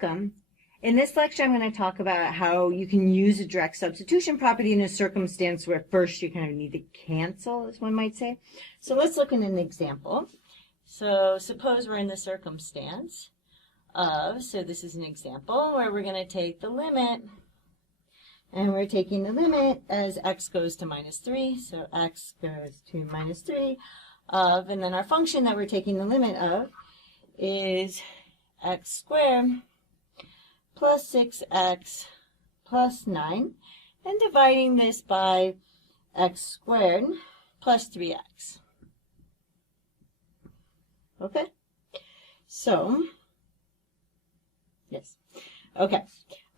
welcome. In this lecture, I'm going to talk about how you can use a direct substitution property in a circumstance where first you kind of need to cancel, as one might say. So let's look at an example. So suppose we're in the circumstance of, so this is an example where we're going to take the limit, and we're taking the limit as x goes to minus 3, so x goes to minus 3 of, and then our function that we're taking the limit of is x squared plus 6x plus 9, and dividing this by x squared plus 3x. Okay? So, yes. Okay.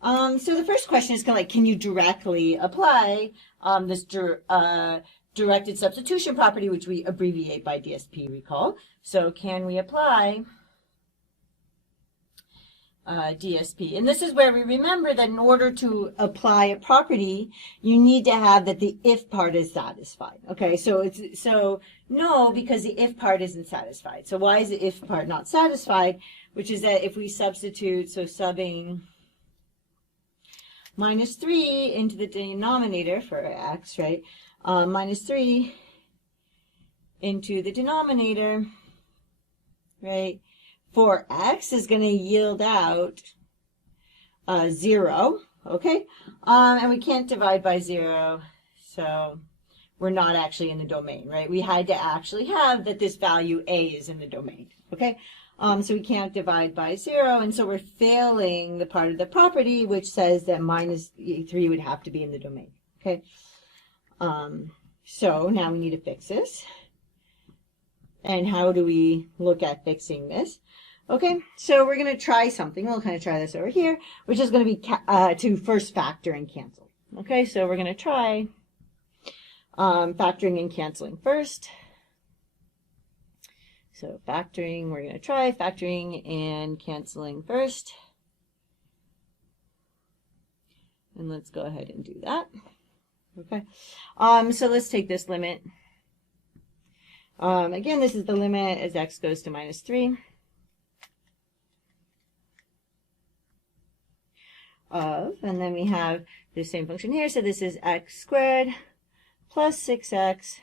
So the first question is kind of like, can you directly apply this directed substitution property, which we abbreviate by DSP, recall. So can we apply DSP? And this is where we remember that in order to apply a property, you need to have that the if part is satisfied. Okay, so no, because the if part isn't satisfied. So why is the if part not satisfied? Which is that if we substitute, so subbing minus 3 into the denominator for x, right? Minus 3 into the denominator, right, for x is going to yield out 0, okay? And we can't divide by 0, so we're not actually in the domain, right? We had to actually have that this value a is in the domain, okay? So we can't divide by 0, and so we're failing the part of the property which says that minus 3 would have to be in the domain, okay? So now we need to fix this. And how do we look at fixing this? Okay, so we're going to try something. We'll kind of try this over here, which is going to be to first factor and cancel. Okay, so we're going to try factoring and canceling first. So factoring, we're going to try factoring and canceling first. And let's go ahead and do that. Okay, so let's take this limit. Again, this is the limit as x goes to minus 3 of, and then we have the same function here. So this is x squared plus 6x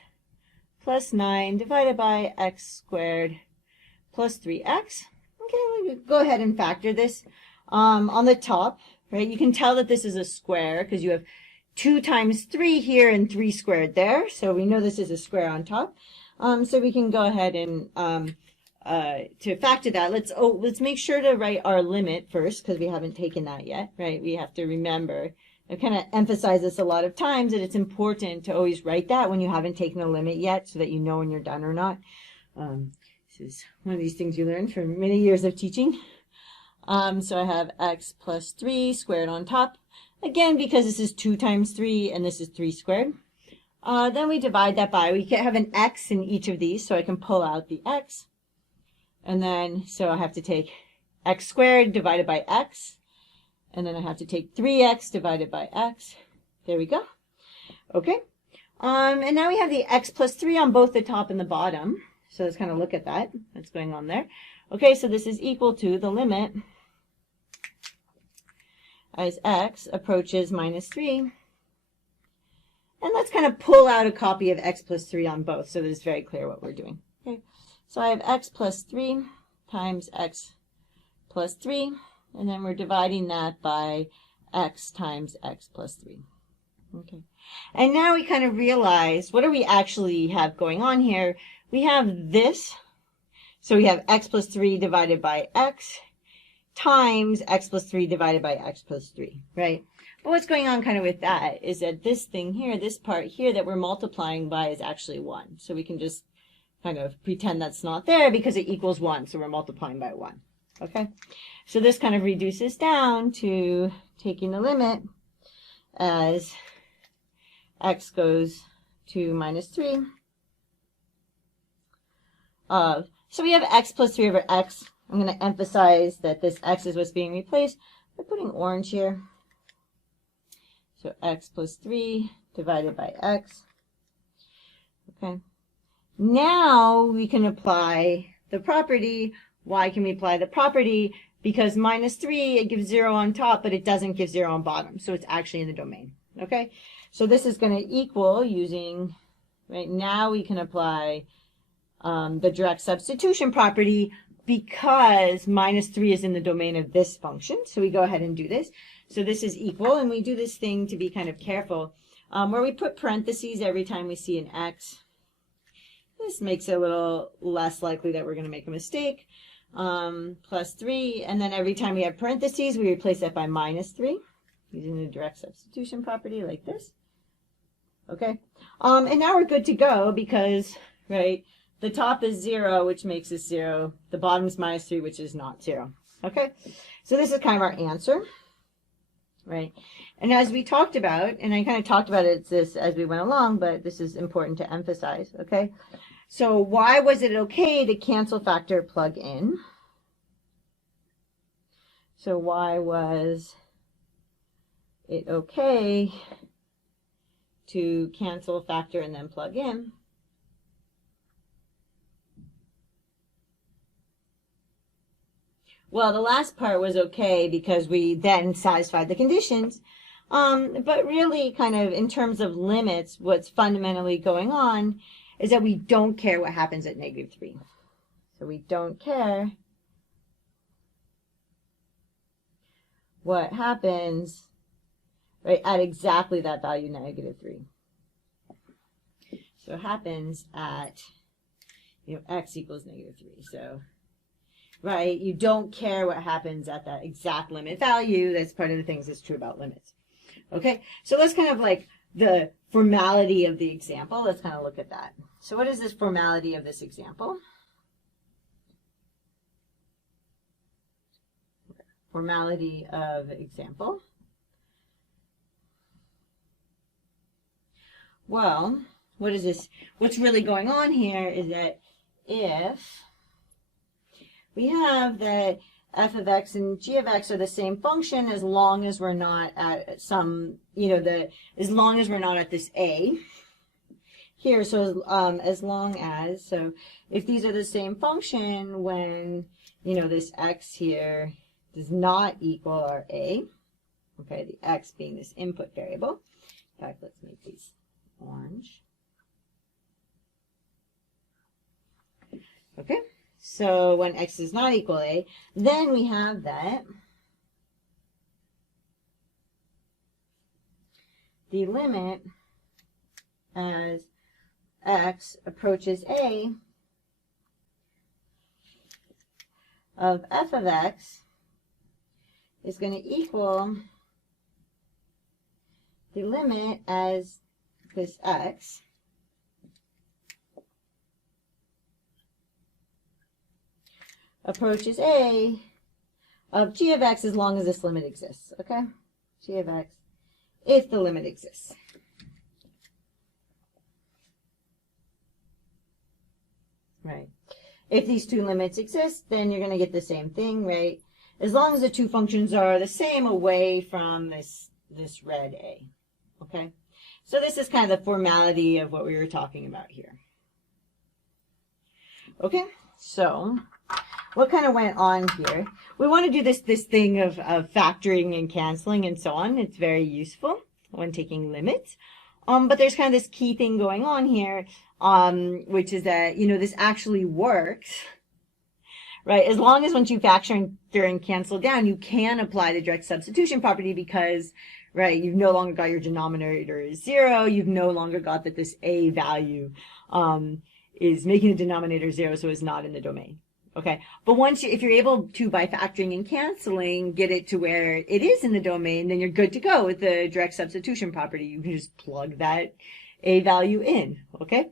plus 9 divided by x squared plus 3x. Okay, we go ahead and factor this. On the top, right, you can tell that this is a square because you have 2 times 3 here and 3 squared there. So we know this is a square on top. So we can go ahead and to factor that, let's make sure to write our limit first because we haven't taken that yet, right? We have to remember. I kind of emphasize this a lot of times that it's important to always write that when you haven't taken a limit yet so that you know when you're done or not. This is one of these things you learn from many years of teaching. So I have x plus 3 squared on top. Again, because this is 2 times 3 and this is 3 squared. Then we divide that by, we can have an x in each of these, so I can pull out the x. And then, so I have to take x squared divided by x. And then I have to take 3x divided by x. There we go. Okay. And now we have the x plus 3 on both the top and the bottom. So let's kind of look at that. That's going on there. Okay, so this is equal to the limit as x approaches minus 3. And let's kind of pull out a copy of x plus 3 on both so that it's very clear what we're doing. Okay, so I have x plus 3 times x plus 3, and then we're dividing that by x times x plus 3. Okay, and now we kind of realize, what do we actually have going on here? We have this, so we have x plus 3 divided by x times x plus 3 divided by x plus 3, right? But what's going on kind of with that is that this thing here, this part here that we're multiplying by is actually 1. So we can just kind of pretend that's not there because it equals 1. So we're multiplying by 1. Okay? So this kind of reduces down to taking the limit as x goes to minus 3 of, so we have x plus 3 over x. I'm going to emphasize that this x is what's being replaced by putting orange here. So x plus 3 divided by x. Okay. Now we can apply the property. Why can we apply the property? because minus 3, it gives 0 on top, but it doesn't give 0 on bottom. So it's actually in the domain. Okay? So this is going to equal using, right now we can apply the direct substitution property because minus 3 is in the domain of this function. So we go ahead and do this. So this is equal, and we do this thing to be kind of careful, where we put parentheses every time we see an x. This makes it a little less likely that we're going to make a mistake. Plus 3, and then every time we have parentheses, we replace that by minus 3 using the direct substitution property like this. Okay, and now we're good to go because, right, the top is 0, which makes this 0. The bottom is minus 3, which is not 0. Okay, so this is kind of our answer, right? And as we talked about, and I kind of talked about it this as we went along, but this is important to emphasize, okay? So why was it okay to cancel factor plug in? So why was it okay to cancel factor and then plug in? Well, the last part was okay because we then satisfied the conditions. But really, kind of in terms of limits, what's fundamentally going on is that we don't care what happens at negative 3. So we don't care what happens, right, at exactly that value, negative 3. So it happens at, x equals negative 3. So, right, you don't care what happens at that exact limit value. That's part of the things that's true about limits. Okay, so let's kind of like the formality of the example. Let's kind of look at that. So what is this formality of this example? Formality of example. Well, what is this? What's really going on here is that if we have that f of x and g of x are the same function as long as we're not at some, as long as we're not at this a here. So as long as, so if these are the same function when, this x here does not equal our a, okay, the x being this input variable. In fact, let's make these orange. Okay. So when x is not equal to a, then we have that the limit as x approaches a of f of x is going to equal the limit as this x approaches a of g of x as long as this limit exists, okay? G of x, if the limit exists. Right. If these two limits exist, then you're going to get the same thing, right? As long as the two functions are the same away from this red a, okay? So this is kind of the formality of what we were talking about here. Okay, so what kind of went on here? We want to do this thing of factoring and canceling and so on. It's very useful when taking limits. But there's kind of this key thing going on here, which is that, this actually works, right? As long as once you factor and cancel down, you can apply the direct substitution property because, right, you've no longer got your denominator is 0. You've no longer got that this a value is making the denominator 0, so it's not in the domain. Okay, but if you're able to, by factoring and canceling, get it to where it is in the domain, then you're good to go with the direct substitution property. You can just plug that a value in, okay?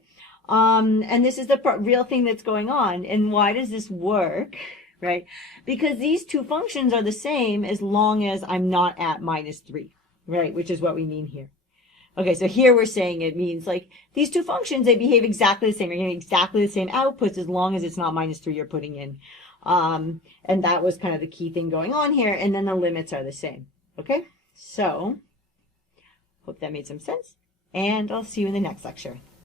And this is the real thing that's going on. And why does this work, right? Because these two functions are the same as long as I'm not at -3, right? Which is what we mean here. Okay, so here we're saying it means like these two functions, they behave exactly the same. You're getting exactly the same outputs as long as it's not -3 you're putting in. And that was kind of the key thing going on here. And then the limits are the same. Okay, so hope that made some sense. And I'll see you in the next lecture.